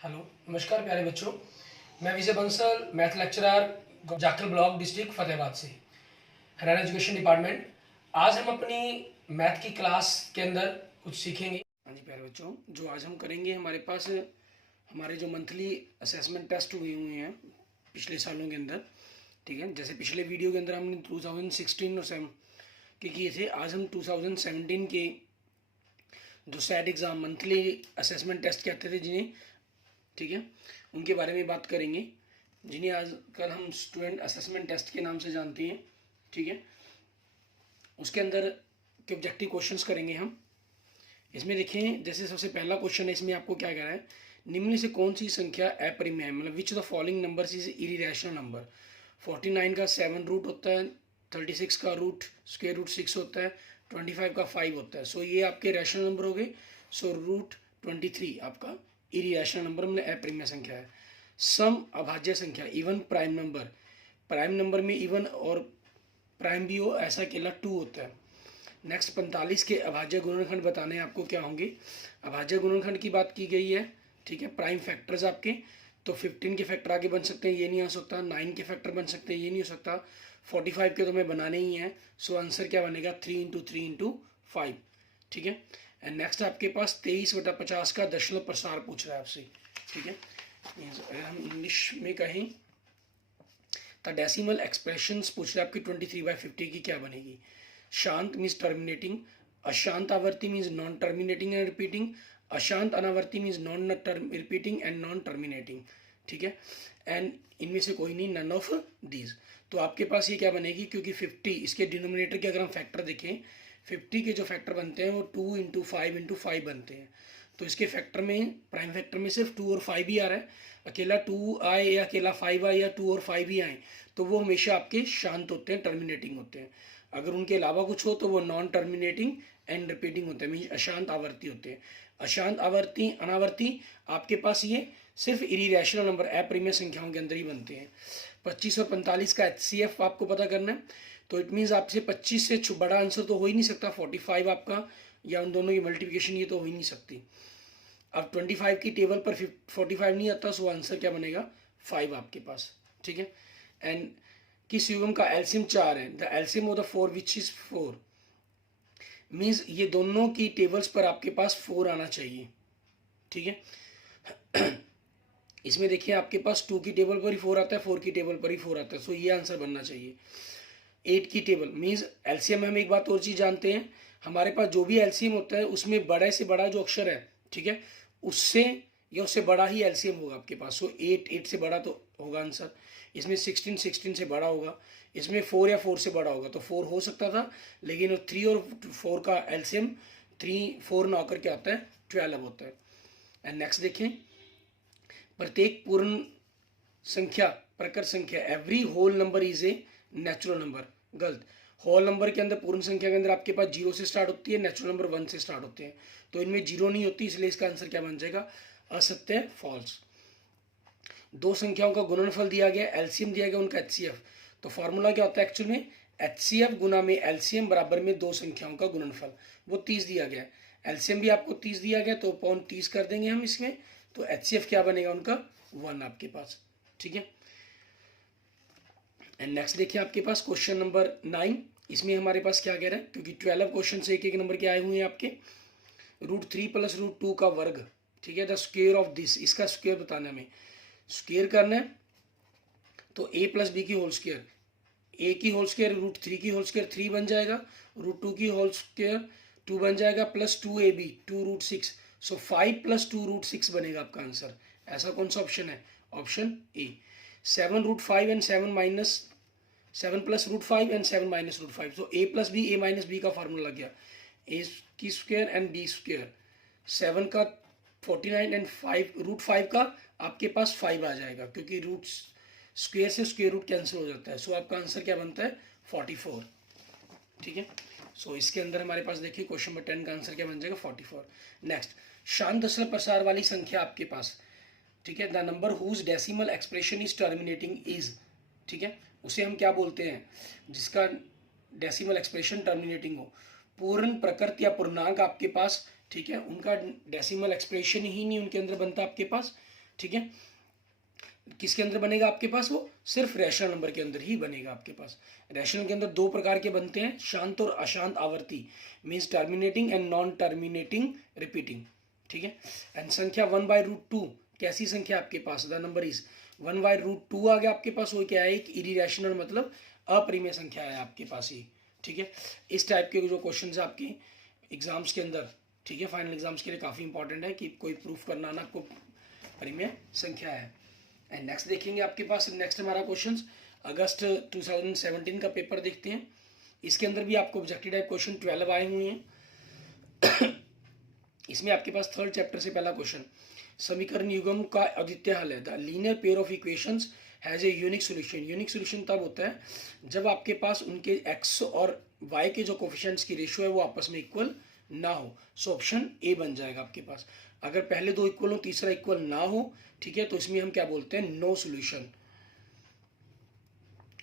Hello, नमस्कार प्यारे बच्चों। मैं Vijay Bansal, math lecturer, Jakhal block, district Fatehabad से, हरियाणा एजुकेशन डिपार्टमेंट। आज हम अपनी मैथ की क्लास के अंदर कुछ सीखेंगे। हाँ जी प्यारे बच्चों, जो आज हम करेंगे, हमारे पास हमारे जो मंथली असेसमेंट टेस्ट हुए हैं पिछले सालों के अंदर, ठीक है। जैसे पिछले वीडियो के अंदर हमने 2016 और 7 के किए थे। आज हम 2017 के जो set exam monthly assessment test कहते थे जिन्हें, ठीक है, उनके बारे में बात करेंगे, जिन्हें आजकल हम स्टूडेंट असेसमेंट टेस्ट के नाम से जानते हैं, ठीक है। उसके अंदर के ऑब्जेक्टिव क्वेश्चंस करेंगे हम। इसमें देखें, जैसे सबसे पहला क्वेश्चन है, इसमें आपको क्या कह रहा है, निम्न से कौन सी संख्या अपरिमेय है, मतलब which the following numbers is irrational number. 49 का 7 रूट होता है, 36 का रूट स्क्वायर रूट 6 होता है, 25 का 5 होता है। सो ये आपके रैशनल नंबर हो गए। सो रूट 23 आपका इरेशनल नंबर, मतलब अपरिमेय संख्या है। सम अभाज्य संख्या, even prime number, prime number में इवन और प्राइम भी हो, ऐसा अकेला 2 होता है। नेक्स्ट 45 के अभाज्य गुणनखंड बताने हैं आपको क्या होंगे। अभाज्य गुणनखंड की बात की गई है, ठीक है। प्राइम फैक्टर्स आपके, तो 15 के फैक्टर आगे बन सकते हैं, ये नहीं आ सकता। 9 के फैक्टर बन सकते हैं, ये नहीं हो सकता। 45 के तो हमें बनाने ही हैं। सो आंसर क्या बनेगा, 3 इंटू 3 इंटू 5, ठीक है। एंड नेक्स्ट आपके पास 23/50 का दशमलव प्रसार पूछ रहा है आपसे, ठीक है। हम इंग्लिश में कहें तो डेसिमल एक्सप्रेशंस पूछ रहे हैं आपकी 23/50 की क्या बनेगी। शांत मीन्स टर्मिनेटिंग, अशांत आवर्ती means non terminating and repeating, अशांत अनावर्ती means non repeating and non terminating, ठीक है। एंड इनमें से कोई नहीं, नन ऑफ दीज। तो आपके पास ये क्या बनेगी, क्योंकि 50 इसके डिनोमिनेटर के अगर हम फैक्टर देखें, 50 के जो फैक्टर बनते हैं वो 2 इंटू 5 इंटू 5 बनते हैं। तो इसके फैक्टर में, प्राइम फैक्टर में सिर्फ 2 और 5 ही आ रहा है। अकेला 2 आए या अकेला 5 आए या 2 और 5 ही आए, तो वो हमेशा आपके शांत होते हैं, टर्मिनेटिंग होते हैं। अगर उनके अलावा कुछ हो तो वो नॉन टर्मिनेटिंग एंड रिपीटिंग होते हैं, मीन्स अशांत आवर्ती होते हैं। अशांत आवर्ती अनावर्ती आपके पास ये सिर्फ इरेशनल नंबर, अपरिमेय संख्याओं के अंदर ही बनते हैं। 25 और 45 का HCF आपको पता करना है, तो इट मीन्स आपसे 25 से बड़ा आंसर तो हो ही नहीं सकता। 45 आपका, या उन दोनों की मल्टीप्लिकेशन, ये तो हो ही नहीं सकती। अब 25 की टेबल पर 45 नहीं आता, सो आंसर क्या बनेगा, 5 आपके पास, ठीक है। एंड किस युग्म का एलसीएम 4 है, the LCM of the 4 which is 4, means ये दोनों की टेबल्स पर आपके पास 4 आना चाहिए, ठीक है। इसमें देखिए आपके पास 2 की टेबल पर ही 4 आता है, 4 की टेबल पर ही 4 आता है, सो ये आंसर बनना चाहिए। 8 की टेबल मीन्स एलसीएम में हम एक बात और चीज़ जानते हैं, हमारे पास जो भी एलसीएम होता है उसमें बड़े से बड़ा जो अक्षर है, ठीक है, उससे या उससे बड़ा ही एलसीएम होगा आपके पास। सो 8 से बड़ा तो होगा आंसर। इसमें 16 से बड़ा होगा, इसमें 4 या 4 से बड़ा होगा, तो 4 हो सकता था, लेकिन 3 और 4 का एलसीएम 4 ना होकर क्या होता है, 12 होता है। एंड नेक्स्ट देखें, प्रत्येक पूर्ण संख्या प्रकर संख्या, every whole number is a natural number, गलत। होल नंबर के अंदर, पूर्ण संख्या के अंदर आपके पास 0 से स्टार्ट होती है, नेचुरल नंबर 1 से स्टार्ट होते हैं, तो इनमें 0 नहीं होती, इसलिए इसका आंसर क्या बन जाएगा, असत्य, फॉल्स। दो संख्याओं का गुणनफल दिया गया, एलसीएम दिया गया, उनका HCF। तो फॉर्मूला क्या होता है एक्चुअल में, HCF गुना में एलसीएम बराबर में दो संख्याओं का गुणनफल, वो 30 दिया गया है। एलसीएम भी आपको 30 दिया गया, तो पॉन 30 कर देंगे हम इसमें, तो HCF क्या बनेगा उनका, 1 आपके पास, ठीक है। एंड नेक्स्ट देखिए आपके पास क्वेश्चन नंबर 9। इसमें हमारे पास क्या कह रहा है, क्योंकि 12 क्वेश्चन से एक एक नंबर के आए हुए हैं आपके। √3 + √2 का वर्ग, ठीक है, द स्क्वेयर ऑफ दिस, इसका स्क्वेयर बताना है हमें। स्क्वेयर करना है तो a + b की होल स्क्वेयर, a की होल स्क्वेयर √3 की होल स्क्वेयर 3 बन जाएगा, √2 की होल स्क्वेयर 2 बन जाएगा, प्लस 2ab 2√6, सो 5 + 2√6 बनेगा आपका आंसर। ऐसा कौन सा ऑप्शन है, option A. 7√5 and 7 + √5 and 7 - √5, so a + b, a - b का फार्मूला लग गया, a की स्क्वेयर एंड b स्क्वेयर। 7 का 49 एंड 5 का आपके पास 5 आ जाएगा, क्योंकि रूट स्क्वेयर से स्क्वेयर रूट कैंसिल हो जाता है, सो आपका आंसर क्या बनता है, 44, ठीक है। सो इसके अंदर हमारे पास देखिए क्वेश्चन नंबर 10 का आंसर क्या बन जाएगा, 44। नेक्स्ट, शांत दशमलव प्रसार वाली संख्या आपके पास, ठीक है, the number whose decimal expression is terminating is, ठीक है, उसे हम क्या बोलते हैं, जिसका डेसिमल एक्सप्रेशन टर्मिनेटिंग हो। पूर्ण प्रकृत या पूर्णांक आपके पास, ठीक है, उनका डेसिमल एक्सप्रेशन ही नहीं उनके अंदर बनता आपके पास, ठीक है, किसके अंदर बनेगा आपके पास, वो सिर्फ रैशनल नंबर के अंदर ही बनेगा आपके पास। रैशनल के अंदर दो प्रकार के बनते हैं, शांत और अशांत आवर्ती, means terminating and non terminating repeating, ठीक है। एंड संख्या 1/√2 कैसी संख्या आपके पास, द नंबर इज 1/√2 आ गया आपके पास, वो क्या है, एक इरेशनल मतलब अपरिमेय संख्या है आपके पास ही, ठीक है। इस टाइप के जो क्वेश्चन है आपके एग्जाम्स के अंदर, ठीक है, फाइनल एग्जाम्स के लिए काफ़ी इंपॉर्टेंट है कि कोई प्रूफ करना ना आपको परिमेय संख्या है। एंड नेक्स्ट देखेंगे आपके पास, नेक्स्ट हमारा क्वेश्चन अगस्त 2017 का पेपर देखते हैं। इसके अंदर भी आपको ऑब्जेक्टिव टाइप क्वेश्चन 12 आए हुए हैं। इसमें आपके पास थर्ड चैप्टर से पहला क्वेश्चन, समीकरण युग्म का अद्वितीय हल है, the linear pair of equations has a unique solution. Unique solution तब होता है जब आपके पास उनके एक्स और वाई के जो कोफिशिएंट्स की रेशियो है वो आपस में इक्वल ना हो। सो ऑप्शन ए बन जाएगा आपके पास। अगर पहले दो इक्वल हो तीसरा इक्वल ना हो, ठीक है, तो इसमें हम क्या बोलते हैं, नो सोल्यूशन।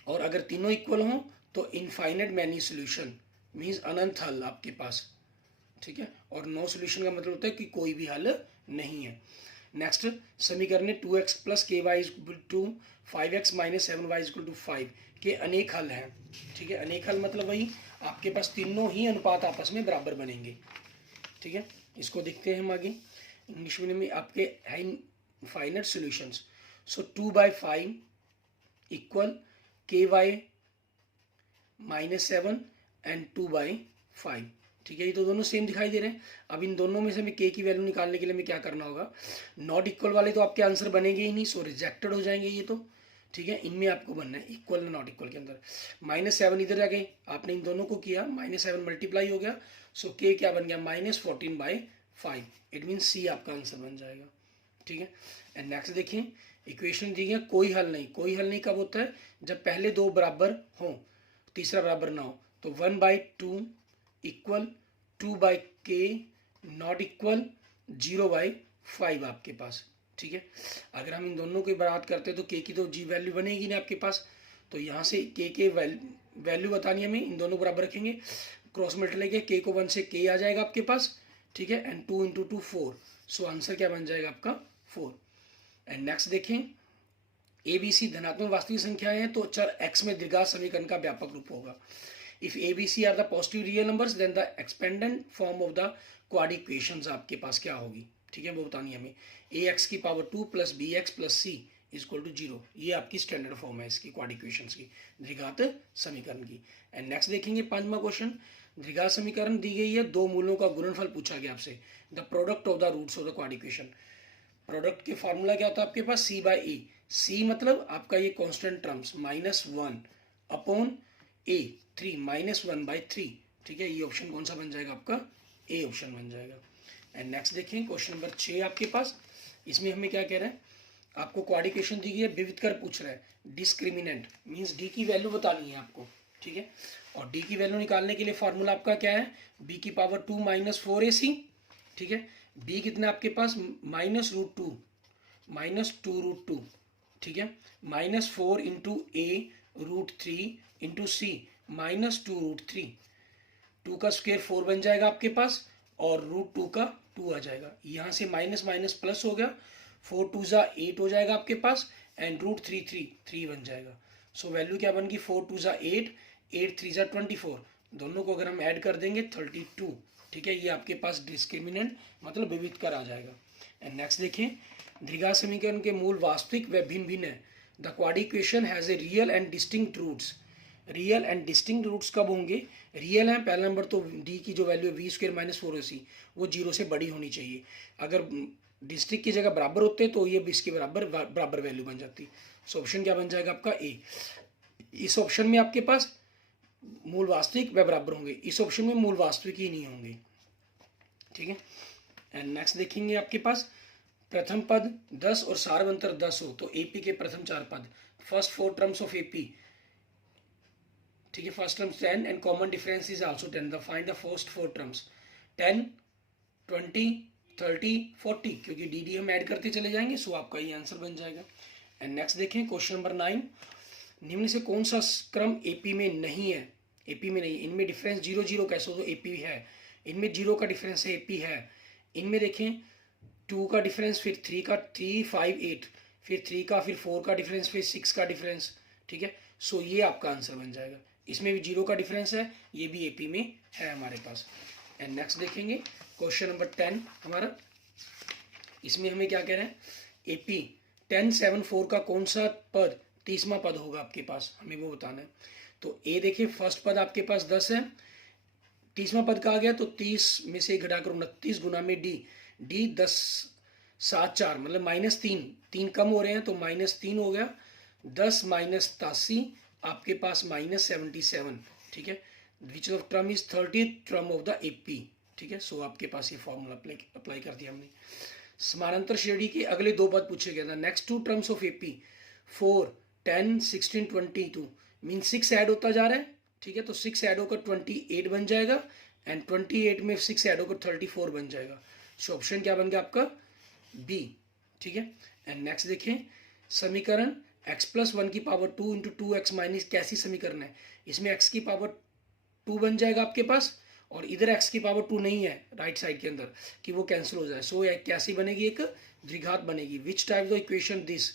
और अगर तीनों इक्वल हो तो इनफाइनाइट मैनी सोल्यूशन, मीन्स अनंत हल आपके पास, ठीक है। और नो सोल्यूशन का मतलब होता है कि कोई भी हल नहीं है। नेक्स्ट समीकरण 2x प्लस के y equal to 5x minus 7y equal to 5 के अनेक हल हैं, ठीक है। अनेक हल मतलब वही आपके पास तीनों ही अनुपात आपस में बराबर बनेंगे, ठीक है। इसको देखते हैं हम आगे। इंग्लिश मीडियम में आपके है इनफाइनाइट सॉल्यूशंस। सो 2/5 इक्वल के वाई माइनस 7 एंड 2/5, ठीक है। ये तो दोनों सेम दिखाई दे रहे हैं। अब इन दोनों में से हमें के की वैल्यू निकालने के लिए हमें क्या करना होगा, नॉट इक्वल वाले तो आपके आंसर बनेंगे ही नहीं, सो रिजेक्टेड हो जाएंगे ये तो, ठीक है। इनमें आपको बनना है इक्वल नॉट इक्वल के अंदर। -7 इधर आ गए, आपने इन दोनों को किया, -7 मल्टीप्लाई हो गया, सो के क्या बन गया, -14/5। इट मीन सी आपका आंसर बन जाएगा, ठीक है। एंड नेक्स्ट देखिए, इक्वेशन दी है कोई हल नहीं। कोई हल नहीं कब होता है, जब पहले दो बराबर हो तीसरा बराबर ना हो। तो 1/2 इक्वल 2/k नॉट इक्वल 0/5 आपके पास, ठीक है। अगर हम इन दोनों की बात करते हैं तो के की तो जी वैल्यू बनेगी ना आपके पास, तो यहाँ से के वैल्यू बतानी है हमें, इन दोनों बराबर रखेंगे, क्रॉस मल्टीप्लाई के के को 1 से के आ जाएगा आपके पास, ठीक है। एंड 2 × 2 4, सो आंसर क्या बन जाएगा आपका 4। एंड नेक्स्ट देखें, ए बी सी धनात्मक वास्तविक संख्याएं हैं तो चर x में द्विघात समीकरण का व्यापक रूप होगा। If a b c are the positive real numbers then the expanded form of the quadric equations आपके पास क्या होगी, ठीक है, वो बतानी है हमें। ax⁻2 + bx + c = 0, ये आपकी स्टैंडर्ड फॉर्म है इसकी क्वाड्रिक इक्वेशंस की, द्विघात समीकरण की। एंड नेक्स्ट देखेंगे पांचवा क्वेश्चन, द्विघात समीकरण दी गई है, दो मूलों का गुणनफल पूछा गया आपसे, the product of the roots of the quadric equation. Product के फार्मूला क्या होता है आपके पास, c/e। c मतलब आपका ये कांस्टेंट टर्म्स -1 अपॉन a 3 -1/3, ठीक है। ये ऑप्शन कौन सा बन जाएगा आपका, ए ऑप्शन बन जाएगा। एंड नेक्स्ट देखिए क्वेश्चन नंबर 6 आपके पास। इसमें हमें क्या कह रहा है, आपको क्वाड्रिक इक्वेशन दी गई है, विविध कर पूछ रहा है, डिस्क्रिमिनेंट मीन्स डी की वैल्यू बतानी है आपको, ठीक है। और डी की वैल्यू निकालने के लिए फॉर्मूला आपका क्या है, b⁻2 - 4ac, ठीक है। b कितना आपके पास -√2 -2√2, ठीक है, -4 × a√3 × c -2√3, 2 का स्क्वायर 4 बन जाएगा आपके पास, और √2 का 2 आ जाएगा। यहाँ से माइनस माइनस प्लस हो गया, 4 2 ज़ा 8 हो जाएगा आपके पास, एंड √3 3 बन जाएगा। सो वैल्यू क्या बन गई, 4 2 ज़ा 8, 8 3 ज़ा 24, दोनों को अगर हम ऐड कर देंगे 32, ठीक है। ये आपके पास डिस्क्रिमिनेंट मतलब विविध कर आ जाएगा। एंड नेक्स्ट देखें, द्विघात समीकरण के मूल वास्तविक व भिन्न भिन्न है, the quadric equation has a real and distinct roots. Real and distinct roots कब होंगे, रियल है पहला नंबर तो डी की जो वैल्यू है v² - 4ac वो 0 से बड़ी होनी चाहिए। अगर डिस्ट्रिक्ट की जगह बराबर होते तो ये इसके बराबर वैल्यू बन जाती। सो ऑप्शन क्या बन जाएगा आपका ए। इस ऑप्शन में आपके पास मूल वास्तविक व बराबर होंगे, इस ऑप्शन में मूल वास्तविक ही नहीं होंगे, ठीक है। एंड नेक्स्ट देखेंगे आपके पास, प्रथम पद 10 और सार्वंतर 10 हो तो एपी के प्रथम 4 पद, फर्स्ट 4 टर्म्स ऑफ एपी, ठीक है, first term 10 and common difference is also 10, the find the first 4 terms 10 20 30 40, क्योंकि डी डी हम ऐड करते चले जाएंगे, सो आपका ये आंसर बन जाएगा। एंड नेक्स्ट देखें क्वेश्चन नंबर 9, निम्न से कौन सा क्रम एपी में नहीं है, एपी में नहीं, इनमें डिफरेंस 0 0 कैसे हो तो एपी है, इनमें 0 का डिफरेंस है एपी है, इनमें देखें 2 का डिफरेंस, फिर 3 का, 3 5 8, फिर 3 का, फिर 4 का डिफरेंस, फिर 6 का डिफरेंस, ठीक है। सो ये आपका आंसर बन जाएगा। इसमें भी 0 का डिफरेंस है, ये भी एपी में है हमारे पास। एंड नेक्स्ट देखेंगे क्वेश्चन नंबर 10 हमारा। इसमें हमें क्या कह रहे हैं, एपी 1074 का कौन सा पद 30वां पद होगा आपके पास, हमें वो बताना है। तो ए देखिए, फर्स्ट पद आपके पास 10 है, 30वां पद का आ गया, तो 30 में से घटाकर 29 गुना में डी, डी 10 7 4 मतलब -3, 3 कम हो रहे हैं तो -3 हो गया, 10 माइनस 87 आपके पास -77, ठीक है। Which of term is 30th term of the AP, ठीक है। सो आपके पास ये फॉर्मूला अप्लाई कर दिया हमने। समानांतर श्रेणी के अगले दो पद पूछे गए थे, next two terms of AP 4 10 16 22 mean 6 add होता जा रहा है, ठीक है। तो 6 ऐड होकर 28 बन जाएगा, एंड 28 में 6 ऐड होकर 34 बन जाएगा। सो ऑप्शन क्या बन गया आपका, बी, ठीक है। एंड नेक्स्ट देखें समीकरण x प्लस 1 की पावर 2 इंटू 2x माइनस, कैसी समीकरण है, इसमें x की पावर 2 बन जाएगा आपके पास, और इधर x की पावर 2 नहीं है राइट साइड के अंदर कि वो कैंसिल हो जाए। सो ये कैसी बनेगी, एक द्विघात बनेगी। Which type of equation this,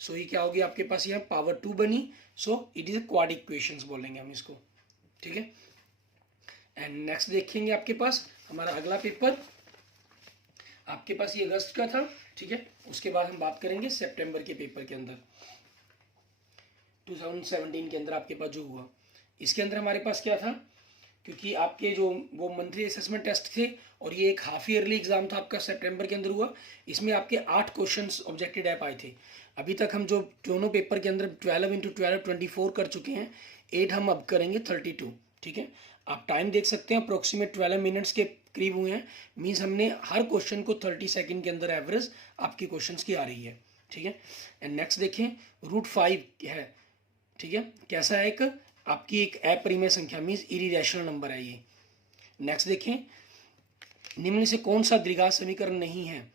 so ये क्या होगी आपके पास, यहाँ पावर 2 बनी, so it is a quadric equations बोलेंगे हम इसको, ठीक है। एंड नेक्स्ट देखेंगे आपके पास हमारा अगला पेपर, आपके पास ये अगस्त का था, ठीक है। उसके बाद हम बात करेंगे सितंबर के पेपर के अंदर, 2017 के अंदर आपके पास जो हुआ, इसके अंदर हमारे पास क्या था, क्योंकि आपके जो वो मंथली असेसमेंट टेस्ट थे और ये एक हाफ ईयरली एग्जाम था आपका सितंबर के अंदर हुआ, इसमें आपके 8 क्वेश्चंस ऑब्जेक्टिव टाइप आए थे। अभी तक हम जो दोनों पेपर के अंदर 12 इंटू 12 24 कर चुके हैं, 8 हम अब करेंगे 32, ठीक है। आप टाइम देख सकते हैं, अप्रोक्सीमेट 12 मिनट्स के करीब हुए हैं, मीन्स हमने हर क्वेश्चन को 30 सेकेंड के अंदर एवरेज आपकी क्वेश्चन की आ रही है, ठीक है। एंड नेक्स्ट देखें √5 है, ठीक है। कैसा है, एक आपकी एक अपरिमेय संख्या मीन्स इरेशनल नंबर है ये। नेक्स्ट देखें निम्न से कौन सा द्विघात समीकरण नहीं है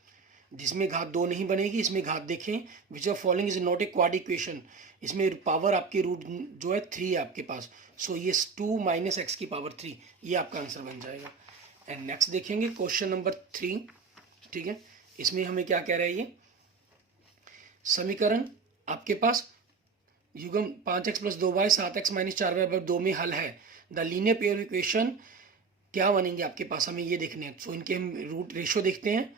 जिसमें घात 2 नहीं बनेगी, इसमें घात देखें, विच of following is not a quad equation, इसमें पावर आपकी रूट जो है 3 है आपके पास, सो ये 2 माइनस एक्स की पावर 3, ये आपका आंसर बन जाएगा। एंड नेक्स्ट देखेंगे क्वेश्चन नंबर 3, ठीक है। इसमें हमें क्या कह रहा है, ये समीकरण आपके पास युग्म 5x plus 2y 7x minus 4y 2 में हल है, द लीनियर पेयर इक्वेशन क्या बनेंगे आपके पास, हमें ये देखने हैं। सो इनके हम रूट रेशो देखते हैं,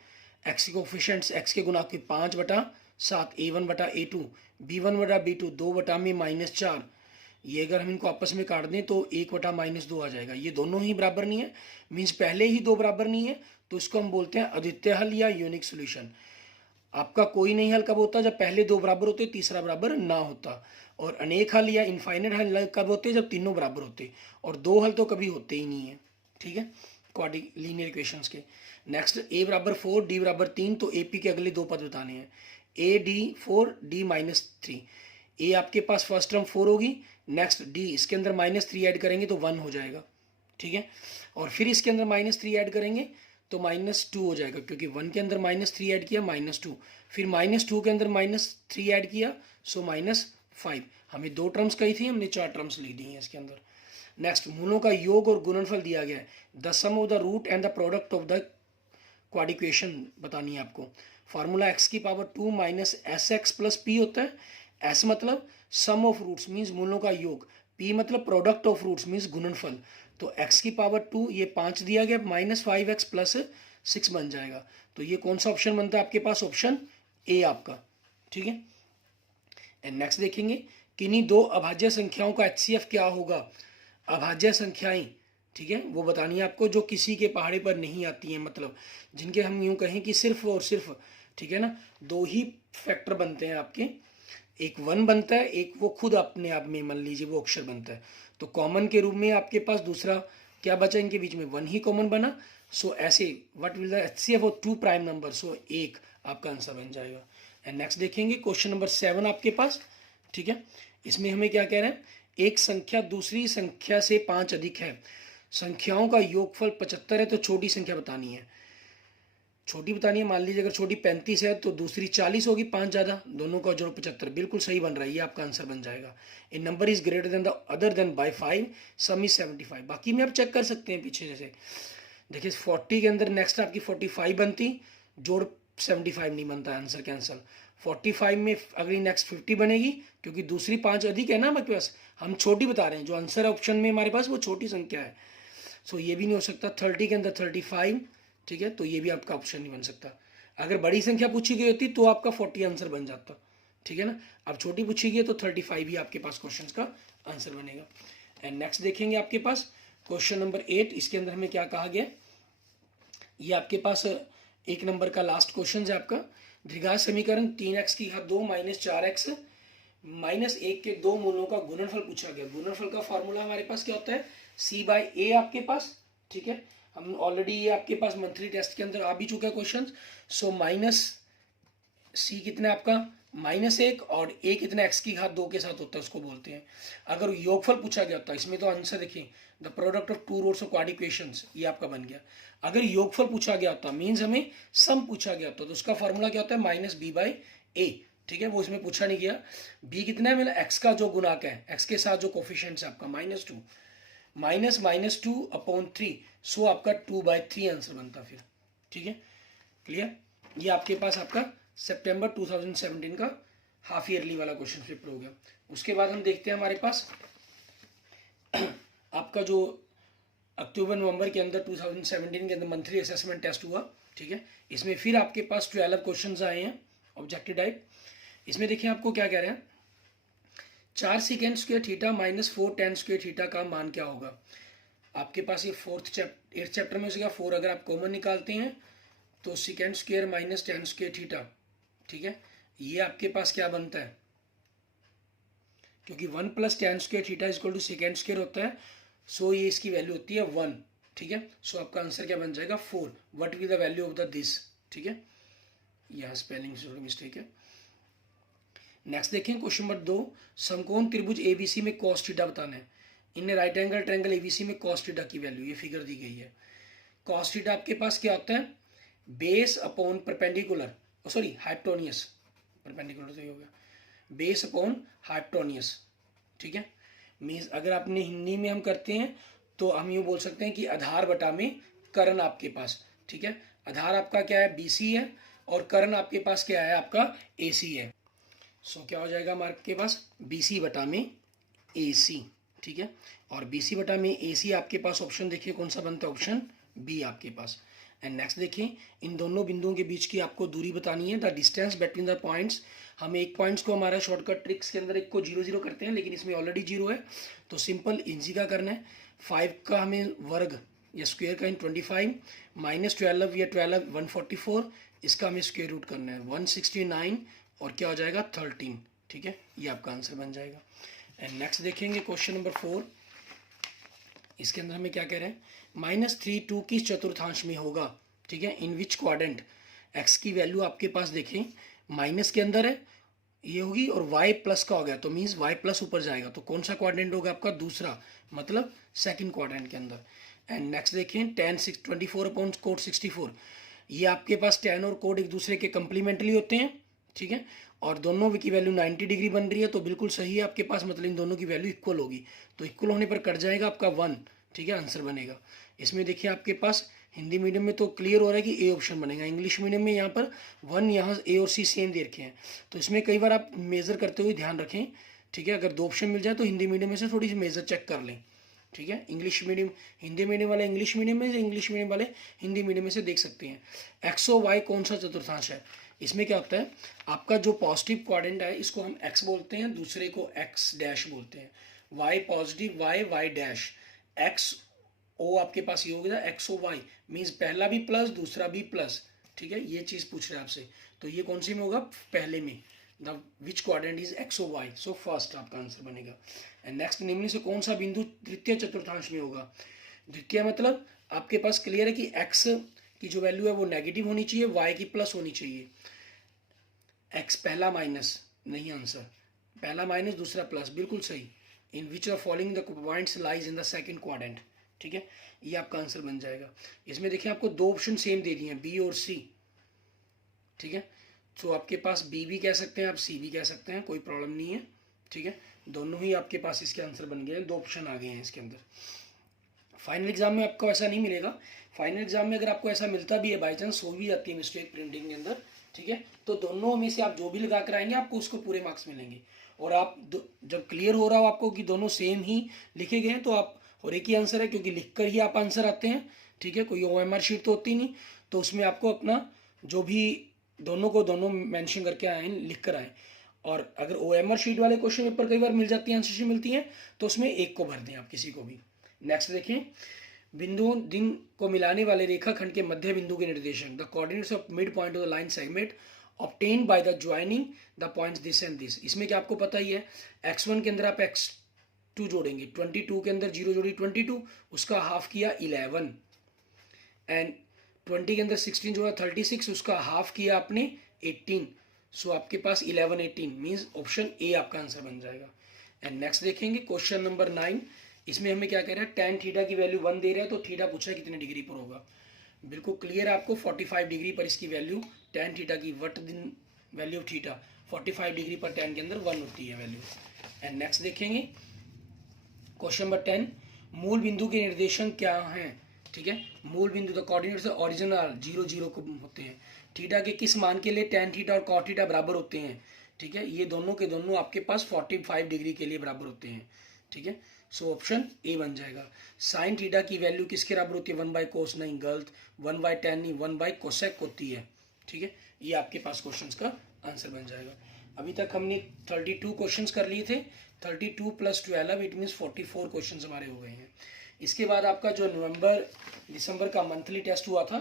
x के कोफिशिएंट्स x के गुना आपके 5/7, a1/a2, b1/b2 2 में -4, ये अगर हम इनको आपस में काट दें तो 1/-2 आ जाएगा। ये दोनों ही बराबर नहीं है, मीन्स पहले ही 2 बराबर नहीं है, तो इसको हम बोलते हैं अद्वितीय हल या यूनिक सोल्यूशन। आपका कोई नहीं हल कब होता, जब पहले 2 बराबर होते, तीसरा बराबर ना होता। और अनेक हल या इनफाइनाइट हल कब होते, जब तीनों बराबर होते, और 2 हल तो कभी होते ही नहीं है, ठीक है, क्वाड्रिक लीनियर इक्वेशंस के। नेक्स्ट a बराबर 4 d बराबर 3, तो AP के अगले 2 पद बताने हैं, a d 4 d -3, a आपके पास फर्स्ट टर्म 4 होगी, नेक्स्ट d इसके अंदर -3 ऐड करेंगे तो 1 हो जाएगा, ठीक है। और फिर इसके अंदर -3 ऐड करेंगे तो -2 हो जाएगा, क्योंकि 1 के अंदर -3 ऐड किया -2, फिर -2 के अंदर -3 ऐड किया, सो -5। हमें 2 टर्म्स कही थी, हमने 4 टर्म्स लिख दी हैं इसके अंदर। नेक्स्ट मूलों का योग और गुणनफल दिया गया है, the sum of the root and the product of the quad equation बतानी है आपको। फार्मूला x की power 2 minus SX plus P होता है, S मतलब सम ऑफ रूट्स मीन्स मूलों का योग, P मतलब प्रोडक्ट ऑफ रूट्स मीन्स गुणनफल। तो x की पावर 2 ये 5 दिया गया, -5x प्लस 6 बन जाएगा। तो ये कौन सा ऑप्शन बनता है आपके पास, ऑप्शन ए आपका, ठीक है। एंड नेक्स्ट देखेंगे किन्हीं 2 अभाज्य संख्याओं का HCF क्या होगा, अभाज्य संख्याएं, ठीक है, वो बतानी है आपको, जो किसी के पहाड़े पर नहीं आती हैं, मतलब जिनके हम यूं कहें कि सिर्फ और सिर्फ, ठीक है ना, 2 ही फैक्टर बनते हैं आपके, एक 1 बनता है, एक वो खुद अपने आप में मान लीजिए वो अक्षर बनता है। तो कॉमन के रूप में आपके पास दूसरा क्या बचा, इनके बीच में 1 ही कॉमन बना, सो ऐसे what will the HCF of 2 prime number, so 1 आपका आंसर बन जाएगा। एंड नेक्स्ट देखेंगे क्वेश्चन नंबर 7 आपके पास, ठीक है। इसमें हमें क्या कह रहे हैं, एक संख्या दूसरी संख्या से 5 अधिक है, संख्याओं का योगफल 75 है, तो छोटी संख्या बतानी है, छोटी बतानी है। मान लीजिए अगर छोटी 35 है तो दूसरी 40 होगी, 5 ज़्यादा, दोनों का जोड़ 75, बिल्कुल सही बन रहा है, ये आपका आंसर बन जाएगा। A number is greater than the other than by 5, sum is 75। बाकी में आप चेक कर सकते हैं पीछे, जैसे देखिए 40 के अंदर नेक्स्ट आपकी 45 बनती, जोड़ 75 नहीं बनता है, आंसर कैंसिल। 45 में अगली नेक्स्ट 50 बनेगी, क्योंकि दूसरी 5 अधिक है ना हमारे पास, हम छोटी बता रहे हैं, जो आंसर है ऑप्शन में हमारे पास वो छोटी संख्या है। सो ये भी नहीं हो सकता। 30 के अंदर 35, ठीक है, तो ये भी आपका ऑप्शन नहीं बन सकता। अगर बड़ी संख्या पूछी गई होती तो आपका 40 आंसर बन जाता, ठीक है ना। अब छोटी पूछी गई है तो 35 ही आपके पास क्वेश्चन का आंसर बनेगा। एंड नेक्स्ट देखेंगे आपके पास क्वेश्चन नंबर 8। इसके अंदर हमें क्या कहा गया, ये आपके पास 1 नंबर का लास्ट क्वेश्चन है आपका। द्विघात समीकरण 3x की घात 2 माइनस 4x माइनस 1 के 2 मूलों का गुणनफल पूछा गया। गुणनफल का फॉर्मूला हमारे पास क्या होता है, c/a आपके पास, ठीक है। हम ऑलरेडी ये आपके पास मंथली टेस्ट के अंदर आ भी चुका है क्वेश्चन। सो माइनस c कितना है आपका -1 और a कितना x की घात 2 के साथ होता है, उसको बोलते हैं। अगर योगफल पूछा गया होता, इसमें तो आंसर देखिए the product of two roots of quadratic equations, ये आपका बन गया। अगर योगफल पूछा गया होता मीन्स हमें सम पूछा गया होता, तो उसका फॉर्मूला क्या होता है -b/a, ठीक है। वो इसमें पूछा नहीं गया। b कितना है, मतलब x का जो गुणाक है, x के साथ जो कोफिशिएंट है आपका -2 -2/3, सो आपका 2/3 आंसर बनता फिर, ठीक है। क्लियर। ये आपके पास आपका सितंबर 2017 का हाफ ईयरली वाला क्वेश्चन पेपर हो गया। उसके बाद हम देखते हैं हमारे पास आपका जो अक्टूबर नवंबर के अंदर 2017 के अंदर मंथली असेसमेंट टेस्ट हुआ, ठीक है। इसमें फिर आपके पास 12 क्वेश्चंस आए हैं ऑब्जेक्टिव टाइप। इसमें देखिए आपको क्या कह रहे हैं, 4 second square theta minus 4 tan square theta का मान क्या होगा। आपके पास ये 8th चैप्टर में उसका 4 अगर आप कॉमन निकालते हैं तो second square minus tan square theta, ठीक है, ये आपके पास क्या बनता है, क्योंकि 1 + tan square theta equal to second square होता है, सो ये इसकी वैल्यू होती है 1, ठीक है। सो आपका आंसर क्या बन जाएगा 4। What will the value of the this, ठीक है। यहाँ स्पेलिंग से थोड़ी मिस्टेक है। नेक्स्ट देखें क्वेश्चन नंबर 2, समकोण त्रिभुज एबीसी में cos थीटा बताना है। In right angle triangle ABC में cos थीटा की वैल्यू, ये फिगर दी गई है। cos थीटा आपके पास क्या होता है, base upon perpendicular, sorry hypotenuse, perpendicular तो ये हो गया, बेस अपॉन हाइपोटेन्यूज, ठीक है। मीन्स अगर आपने हिंदी में हम करते हैं तो हम यूँ बोल सकते हैं कि आधार बटा में कर्ण आपके पास, ठीक है। आधार आपका क्या है BC है और कर्ण आपके पास क्या है आपका AC है। सो क्या हो जाएगा हमारे के पास BC बटा में AC, ठीक है। और BC बटा में AC आपके पास ऑप्शन देखिए कौन सा बनता है, ऑप्शन B आपके पास। एंड नेक्स्ट देखिए इन दोनों बिंदुओं के बीच की आपको दूरी बतानी है, the distance between the points. हम एक पॉइंट्स को हमारा शॉर्टकट ट्रिक्स के अंदर एक को 0 0 करते हैं, लेकिन इसमें ऑलरेडी 0 है तो सिंपल इजी का करना है। 5 का हमें वर्ग या स्क्वायर का इन 25 -12 या 12 144, इसका हमें स्क्वायर रूट करना है 169 और क्या हो जाएगा 13, ठीक है। ये आपका आंसर बन जाएगा। एंड नेक्स्ट देखेंगे क्वेश्चन नंबर 4। इसके अंदर हमें क्या कह रहे हैं, -3 2 किस चतुर्थांश में होगा, ठीक है। इन विच क्वाड्रेंट, x की वैल्यू आपके पास देखें माइनस के अंदर है ये होगी और y प्लस का हो गया तो मीन्स y प्लस ऊपर जाएगा, तो कौन सा क्वाड्रेंट होगा आपका दूसरा, मतलब सेकंड क्वाड्रेंट के अंदर। एंड नेक्स्ट देखें tan 24/cot 64, ये आपके पास tan और cot एक दूसरे के कंप्लीमेंट्री होते हैं, ठीक है। और दोनों की वैल्यू 90 डिग्री बन रही है तो बिल्कुल सही है आपके पास, मतलब इन दोनों की वैल्यू इक्वल होगी, तो इक्वल होने पर कट जाएगा आपका 1, ठीक है, आंसर बनेगा। इसमें देखिए आपके पास हिंदी मीडियम में तो क्लियर हो रहा है कि ए ऑप्शन बनेगा, इंग्लिश मीडियम में यहाँ पर 1 यहाँ ए और सी सेम दे रखे हैं, तो इसमें कई बार आप मेज़र करते हुए ध्यान रखें, ठीक है। अगर 2 ऑप्शन मिल जाए तो हिंदी मीडियम में से थोड़ी सी मेज़र चेक कर लें, ठीक है। इंग्लिश मीडियम हिंदी मीडियम वाले इंग्लिश मीडियम में से, इंग्लिश मीडियम वाले हिंदी मीडियम में से देख सकते हैं। एक्स और वाई कौन सा चतुर्थांश है, इसमें क्या होता है आपका जो पॉजिटिव क्वाड्रेंट है इसको हम एक्स बोलते हैं, दूसरे को एक्स डैश बोलते हैं। Y positive, y y dash, x o आपके पास ये हो गया एक्स ओ वाई, मीन्स पहला भी प्लस दूसरा भी प्लस, ठीक है। ये चीज़ पूछ रहे हैं आपसे, तो ये कौन सी में होगा, पहले में, the which quadrant is X O Y, so first आपका आंसर बनेगा। एंड नेक्स्ट निम्न से कौन सा बिंदु द्वितीय चतुर्थांश में होगा। द्वितीय मतलब आपके पास क्लियर है कि एक्स की जो वैल्यू है वो नेगेटिव होनी चाहिए, वाई की प्लस होनी चाहिए। एक्स पहला माइनस नहीं आंसर, पहला माइनस दूसरा प्लस, बिल्कुल सही। In which of following the points lies in the second quadrant, ठीक है, ये आपका आंसर बन जाएगा। इसमें देखिए आपको 2 ऑप्शन सेम दे दिए हैं, बी और सी, ठीक है। तो आपके पास बी भी कह सकते हैं, आप सी भी कह सकते हैं, कोई प्रॉब्लम नहीं है, ठीक है। दोनों ही आपके पास इसके आंसर बन गए हैं, 2 ऑप्शन आ गए हैं इसके अंदर। फाइनल एग्जाम में आपको ऐसा नहीं मिलेगा। फाइनल एग्जाम में अगर आपको ऐसा मिलता भी है, बाई चांस हो भी जाती है मिस्टेक प्रिंटिंग के अंदर, ठीक है, तो दोनों में से आप जो भी लगा कर आएंगे आपको उसको पूरे मार्क्स मिलेंगे। और आप जब क्लियर हो रहा हो आपको कि दोनों सेम ही लिखे गए हैं, तो आप और एक ही आंसर है, क्योंकि लिख कर ही आप आंसर आते हैं, ठीक है, कोई OMR शीट तो होती नहीं, तो उसमें आपको अपना जो भी दोनों को दोनों मेंशन करके आए हैं लिख कर आए। और अगर OMR शीट वाले क्वेश्चन पेपर कई बार मिल जाती है, आंसर शीट मिलती है, तो उसमें एक को भर दें आप, किसी को भी। नेक्स्ट देखिए, बिंदुओं दिन को मिलाने वाले रेखाखंड के मध्य बिंदु के निर्देशक, the coordinates of mid point of the line segment obtain by the joining the points this and this. इसमें क्या आपको पता ही है, x1 के अंदर आप x2 जोड़ेंगे, 22 के अंदर 0 जोड़ी 22, उसका हाफ किया 11, एंड 20 के अंदर 16 जोड़ा 36, उसका हाफ किया आपने 18। सो आपके पास 11 18 मीन्स ऑप्शन ए आपका आंसर बन जाएगा। एंड नेक्स्ट देखेंगे क्वेश्चन नंबर 9। इसमें हमें क्या कह रहा है, tan थीटा की वैल्यू 1 दे रहा है, तो थीटा पूछा है कितने डिग्री पर होगा। बिल्कुल क्लियर है आपको, 45 डिग्री पर इसकी वैल्यू tan थीटा की, वट दिन वैल्यू ऑफ थीटा 45 डिग्री पर tan के अंदर 1 होती है वैल्यू। एंड नेक्स्ट देखेंगे क्वेश्चन नंबर 10, मूल बिंदु के निर्देशांक क्या हैं, ठीक है, मूल बिंदु द कोऑर्डिनेट्स ओरिजिनल 0 0 को होते हैं। थीटा के किस मान के लिए tan थीटा और cot थीटा बराबर होते हैं, ठीक है, ये दोनों के दोनों आपके पास 45 डिग्री के लिए बराबर होते हैं, ठीक है, सो ऑप्शन ए बन जाएगा। साइन थीटा की वैल्यू किसके बराबर होती है, 1/cos, नहीं गलत, 1/tan नहीं, 1/cosec होती है, ठीक है, ये आपके पास क्वेश्चंस का आंसर बन जाएगा। अभी तक हमने 32 क्वेश्चंस कर लिए थे, 32 + 12 इट मीन्स 44 क्वेश्चंस हमारे हो गए हैं। इसके बाद आपका जो नवंबर दिसंबर का मंथली टेस्ट हुआ था,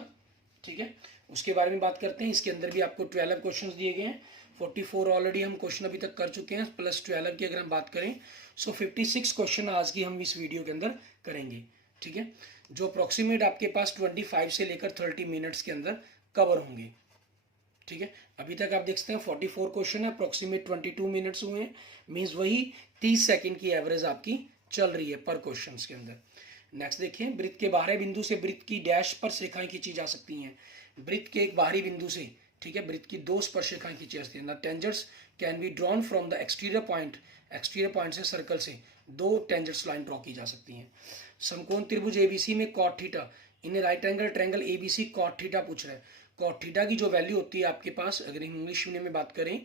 ठीक है, उसके बारे में बात करते हैं। इसके अंदर भी आपको 12 क्वेश्चंस दिए गए हैं, 44 ऑलरेडी हम क्वेश्चन अभी तक कर चुके हैं, +12 की अगर हम बात करें, सो 56 क्वेश्चन आज की हम इस वीडियो के अंदर करेंगे, ठीक है, जो अप्रॉक्सीमेट आपके पास 25 से लेकर 30 मिनट्स के अंदर कवर होंगे, ठीक है। अभी तक आप देख सकते हैं 44 क्वेश्चन है, अप्रॉक्सीमेट 22 मिनट्स हुए हैं, मीन्स वही 30 सेकेंड की एवरेज आपकी चल रही है पर क्वेश्चन के अंदर। नेक्स्ट देखिए, वृत्त के बाहरी बिंदु से वृत्त की डैश पर रेखाएं खींची जा सकती हैं। वृत्त के एक बाहरी बिंदु से, ठीक है, वृत्त की 2 स्पर्शरेखाएं खींची जा सकती हैं। The tangents can be drawn from the exterior point से सर्कल से 2 टेंजेंट्स लाइन ड्रॉ की जा सकती हैं। समकोण त्रिभुज ABC में cot theta in right angle triangle ABC cot theta पूछ रहा है। cot थीटा की जो वैल्यू होती है आपके पास, अगर इंग्लिश में बात करें,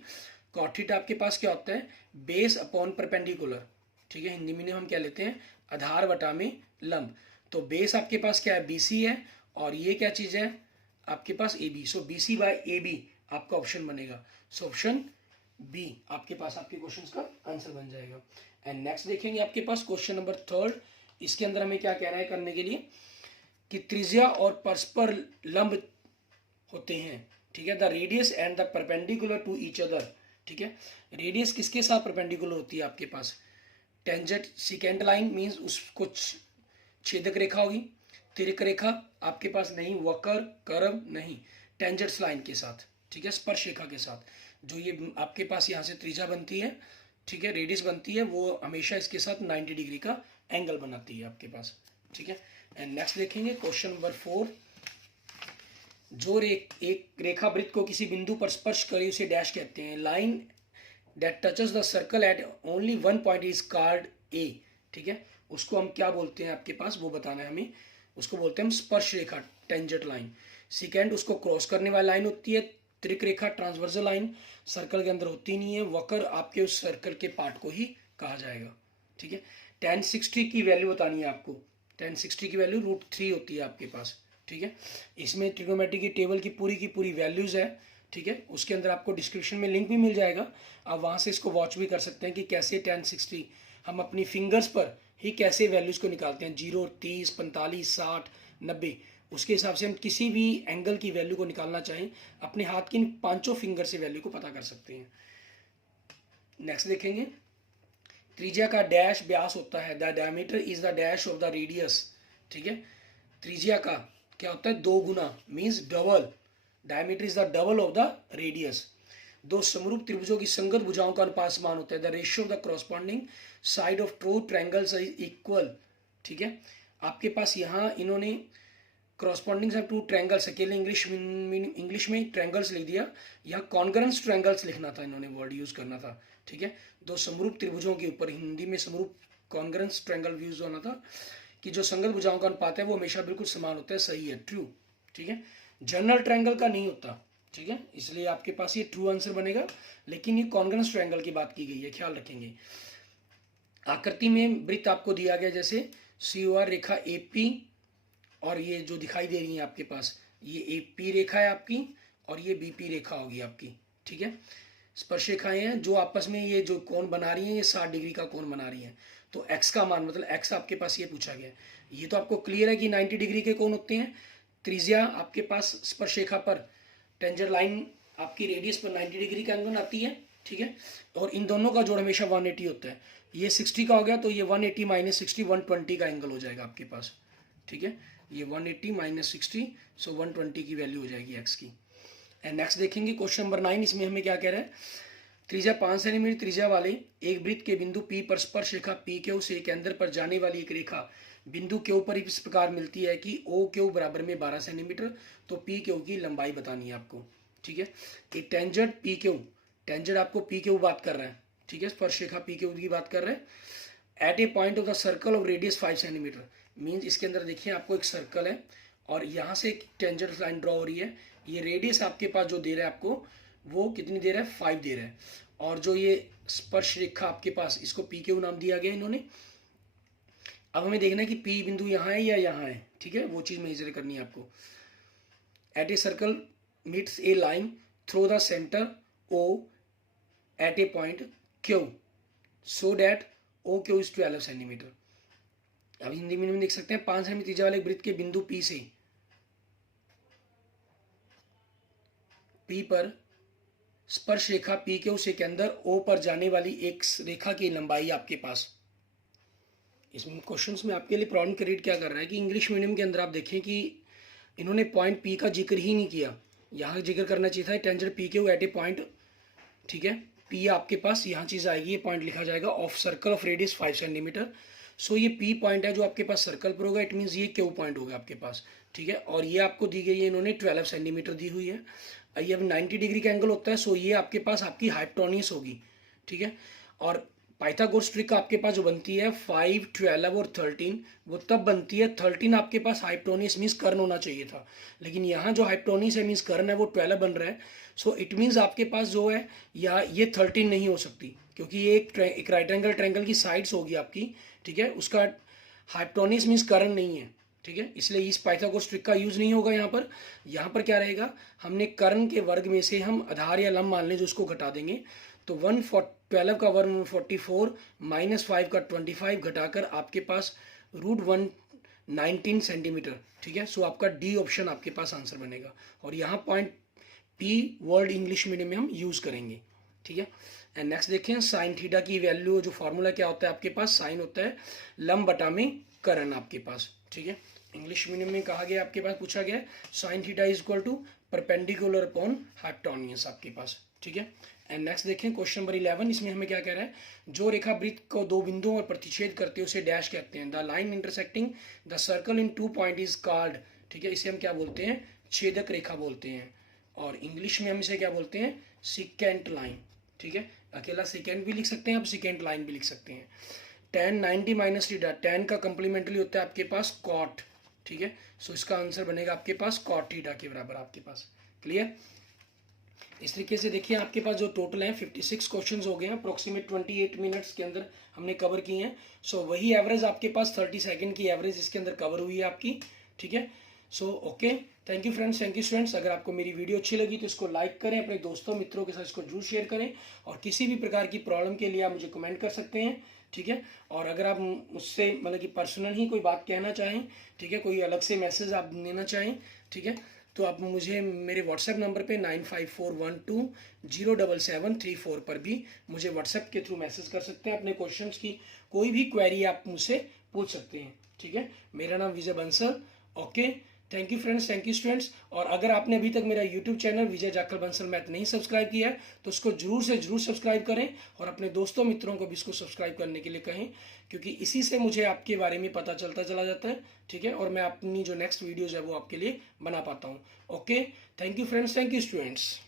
cot थीटा आपके पास क्या होता है, बेस अपॉन परपेंडिकुलर, ठीक है, हिंदी में हम क्या लेते हैं, आधार बटा में लंब। तो बेस आपके पास क्या है, BC है, और ये क्या चीज है आपके पास AB, सो BC/AB आपका ऑप्शन बनेगा। सो ऑप्शन बी आपके पास आपके क्वेश्चन का आंसर बन जाएगा। एंड नेक्स्ट देखेंगे आपके पास क्वेश्चन नंबर 3। इसके अंदर हमें क्या कह रहा है करने के लिए, कि त्रिज्या और परस्पर लंब होते हैं, ठीक है, the radius and the perpendicular to each other, ठीक है, रेडियस किसके साथ परपेंडिकुलर होती है आपके पास, टेंजेंट सिकेंट लाइन मीन्स उसको छेदक रेखा होगी, तिरक रेखा आपके पास नहीं, वक्र कर्व नहीं, टेंजेंट्स लाइन के साथ, ठीक है, स्पर्श रेखा के साथ, जो ये आपके पास यहाँ से त्रिज्या बनती है, ठीक है, रेडियस बनती है, वो हमेशा इसके साथ 90 डिग्री का एंगल बनाती है आपके पास, ठीक है। एंड नेक्स्ट देखेंगे क्वेश्चन नंबर 4। जो एक रेखा वृत्त को किसी बिंदु पर स्पर्श करे उसे डैश कहते हैं। Line that touches the circle eight only 1 point is called a, ठीक है, उसको हम क्या बोलते हैं आपके पास, वो बताना है हमें, उसको बोलते हैं हम स्पर्श रेखा, टेंजेंट लाइन। सेकेंड, उसको क्रॉस करने वाली लाइन होती है त्रिक रेखा, ट्रांसवर्सल लाइन, सर्कल के अंदर होती नहीं है, वक्र आपके उस सर्कल के पार्ट को ही कहा जाएगा, ठीक है। tan 60 की वैल्यू बतानी है आपको, tan 60 की वैल्यू √3 होती है आपके पास, ठीक है। इसमें ट्रिग्नोमेट्री की टेबल की पूरी वैल्यूज है, ठीक है, उसके अंदर आपको डिस्क्रिप्शन में लिंक भी मिल जाएगा, आप वहाँ से इसको वॉच भी कर सकते हैं कि कैसे tan 60 हम अपनी फिंगर्स पर ही कैसे वैल्यूज को निकालते हैं, 0 30 45 60 90, उसके हिसाब से हम किसी भी एंगल की वैल्यू को निकालना चाहें अपने हाथ की 5 फिंगर से वैल्यू को पता कर सकते हैं। नेक्स्ट देखेंगे, त्रिज्या का डैश व्यास होता है, the diameter is the dash of the radius, ठीक है, त्रिज्या का क्या होता है 2 गुना means double, diameter is the double of the radius. 2 समरूप त्रिभुजों की संगत भुजाओं का अनुपात समान होता है, the ratio of the corresponding side of true triangles is equal, ठीक है, आपके पास यहाँ इन्होंने कॉरस्पॉन्डिंग से टू ट्रायंगल्स, अकेले इंग्लिश में ट्रायंगल्स लिख दिया, यहाँ कॉन्करेंस ट्रायंगल्स लिखना था, इन्होंने वर्ड यूज करना था, ठीक है। 2 समरूप त्रिभुजों के ऊपर, हिंदी में समरूप कॉन्करेंस ट्रायंगल यूज होना था। कि जो संगत भुजाओं का अनुपात है वो हमेशा बिल्कुल समान होता है, सही है, ट्रू। ठीक है, जनरल ट्रायंगल का नहीं होता। ठीक है, इसलिए आपके पास ये ट्रू आंसर बनेगा, लेकिन ये कॉन्ग्रुएंस ट्रायंगल की बात की गई है, ख्याल रखेंगे। आकृति में वृत्त आपको दिया गया, जैसे COR रेखा AP, और ये जो दिखाई दे रही है आपके पास, ये AP रेखा है आपकी, और ये BP रेखा होगी आपकी। ठीक है, स्पर्श रेखाएं हैं जो आपस में ये जो कोण बना रही हैं, ये 60 डिग्री का कोण बना रही हैं। तो x का मान, मतलब x आपके पास ये पूछा गया है। ये तो आपको क्लियर है कि 90 डिग्री के कोण होते हैं। त्रिज्या आपके पास स्पर्श रेखा पर, टेंजेंट लाइन आपकी रेडियस पर 90 डिग्री का एंगल आती है। ठीक है, और इन दोनों का जोड़ हमेशा 180 होता है। ये 60 का हो गया, तो ये 180 माइनस 60 120 का एंगल हो जाएगा आपके पास। ठीक है, ये 180 माइनस 60, सो 120 की वैल्यू हो जाएगी x की। एंड नेक्स्ट देखेंगे क्वेश्चन नंबर 9। इसमें हमें क्या कह रहा है, त्रिज्या 5 सेंटीमीटर त्रिज्या वाले एक वृत्त के बिंदु P पर स्पर्श रेखा PQ से केंद्र पर जाने वाली एक रेखा बिंदु Q पर इस प्रकार मिलती है कि OQ बराबर में 12 सेंटीमीटर। तो PQ की लंबाई बतानी है आपको। ठीक है, एक टेंजेंट PQ, टेंजेंट आपको PQ बात कर रहा है। ठीक है, स्पर्श रेखा PQ की बात कर रहे हैं। At a point of the circle of radius 5 centimetre, means इसके अंदर देखिए आपको एक सर्कल है और यहाँ से एक टेंजेंट लाइन ड्रॉ हो रही है। ये रेडियस आपके पास जो दे रहा है आपको, वो कितनी दे रहा है, 5 दे रहा है। और जो ये स्पर्श रेखा आपके पास, इसको PQ नाम दिया गया इन्होंने। अब हमें देखना है कि P बिंदु यहाँ है या यहाँ है। ठीक है, वो चीज़ मेजर करनी है आपको। At a circle meets a line through the centre O at a point Q so that OQ is 12 centimetre. अब हिंदी में देख सकते हैं, 5 सेंटीमीटर त्रिज्या वाले वृत्त के बिंदु P से, P पर स्पर्श रेखा PQ से केंद्र O पर जाने वाली एक रेखा की लंबाई आपके पास। इसमें क्वेश्चंस में आपके लिए प्रॉब्लम क्रिएट क्या कर रहा है कि इंग्लिश मीडियम के अंदर आप देखें कि इन्होंने पॉइंट P का जिक्र ही नहीं किया। यहाँ जिक्र करना चाहिए था tangent PQ eight a point. ठीक है, P आपके पास यहाँ चीज़ आएगी, ये पॉइंट लिखा जाएगा of circle of radius 5 centimetre. So ये P पॉइंट है जो आपके पास सर्कल पर होगा, इट मीन्स ये Q पॉइंट होगा आपके पास। ठीक है, और ये आपको दी गई है इन्होंने 12 सेंटीमीटर दी हुई है। ये अब 90 डिग्री का एंगल होता है, सो ये आपके पास आपकी हाइपोटेन्यूज होगी। ठीक है, और पाइथागोरस ट्रिक आपके पास जो बनती है 5, 12 और 13, वो तब बनती है 13 आपके पास हाइपोटेन्यूज मीन्स कर्ण होना चाहिए था, लेकिन यहाँ जो हाइपोटेन्यूज है मीन्स कर्ण है वो 12 बन रहा है। सो इट मीन्स आपके पास जो है या ये 13 नहीं हो सकती, क्योंकि ये एक राइट एंगल ट्रायंगल की साइड्स होगी आपकी। ठीक है, उसका हाइपोटेन्यूज मीन्स कर्ण नहीं है। ठीक है, इसलिए इस पाइथागोरस ट्रिक का यूज नहीं होगा यहाँ पर। यहाँ पर क्या रहेगा, हमने कर्ण के वर्ग में से हम आधार या लंब मान लें जो उसको घटा देंगे। तो 112 का वर्ग 144 माइनस 5 का 25 घटाकर आपके पास √119 सेंटीमीटर। ठीक है, सो आपका डी ऑप्शन आपके पास आंसर बनेगा। और यहाँ point P word English medium में हम यूज करेंगे। ठीक है, एंड नेक्स्ट देखें, साइन थीटा की वैल्यू, जो फॉर्मूला क्या होता है आपके पास, साइन होता है लंब बटा में कर्ण आपके पास। ठीक है, इंग्लिश मीडियम में कहा गया आपके पास, पूछा गया sine theta is equal to perpendicular upon hypotenuse आपके पास। ठीक है, एंड नेक्स्ट देखें क्वेश्चन नंबर 11। इसमें हमें क्या कह रहा है, जो रेखा वृत्त को दो बिंदुओं और प्रतिच्छेद करते हैं उसे डैश कहते हैं। The line intersecting the circle in 2 point is called. ठीक है, इसे हम क्या बोलते हैं, छेदक रेखा बोलते हैं, और इंग्लिश में हम इसे क्या बोलते हैं, सिकेंट लाइन। ठीक है, अकेला सिकेंट भी लिख सकते हैं, आप सिकेंट लाइन भी लिख सकते हैं। tan 90 माइनस थीटा, tan का कंप्लीमेंट्री होता है आपके पास कॉट। ठीक है, सो इसका आंसर बनेगा आपके पास कॉट थीटा के बराबर आपके पास। क्लियर, इस तरीके से देखिए आपके पास जो टोटल है 56 क्वेश्चंस हो गए हैं, अप्रोक्सीमेट 28 मिनट्स के अंदर हमने कवर किए हैं। सो वही एवरेज आपके पास 30 सेकंड की एवरेज इसके अंदर कवर हुई है आपकी। ठीक है, so okay, thank you friends, thank you students. अगर आपको मेरी वीडियो अच्छी लगी तो इसको लाइक करें, अपने दोस्तों मित्रों के साथ इसको जरूर शेयर करें, और किसी भी प्रकार की प्रॉब्लम के लिए आप मुझे कमेंट कर सकते हैं। ठीक है, और अगर आप मुझसे मतलब कि पर्सनल ही कोई बात कहना चाहें, ठीक है, कोई अलग से मैसेज आप देना चाहें, ठीक है, तो आप मुझे मेरे व्हाट्सएप नंबर पे 9541207734 पर भी मुझे व्हाट्सएप के थ्रू मैसेज कर सकते हैं। अपने क्वेश्चंस की कोई भी क्वेरी आप मुझसे पूछ सकते हैं। ठीक है, मेरा नाम Vijay Bansal. Okay, thank you friends, thank you students. और अगर आपने अभी तक मेरा YouTube channel Vijay Jakhal Bansal math नहीं सब्सक्राइब किया है तो उसको जरूर से जरूर सब्सक्राइब करें, और अपने दोस्तों मित्रों को भी इसको सब्सक्राइब करने के लिए कहें, क्योंकि इसी से मुझे आपके बारे में पता चलता चला जाता है। ठीक है, और मैं अपनी जो नेक्स्ट वीडियोज़ है वो आपके लिए बना पाता हूँ। Okay, thank you friends, thank you students.